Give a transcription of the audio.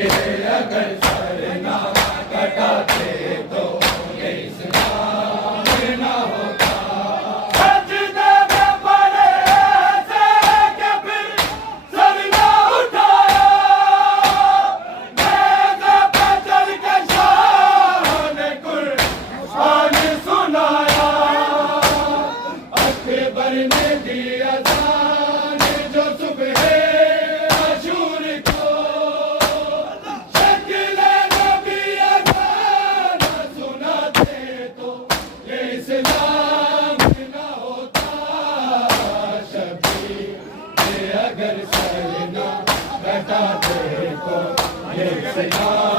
اگر سر نہ کٹاتے تو یہ اسلام نہ ہوتا۔ سجدے میں پڑے ایسے کہ پھر سر نہ اٹھایا، نیزے پہ چڑھ کے شاہ نے قرآن سنایا۔ اکبر نے دی اذان جو صبح عاشور کو، شکل نبی اگر نہ سناتے تو یہ اسلام نہ ہوتا۔ شبیر اگر سر نہ کٹاتے تو یہ اسلام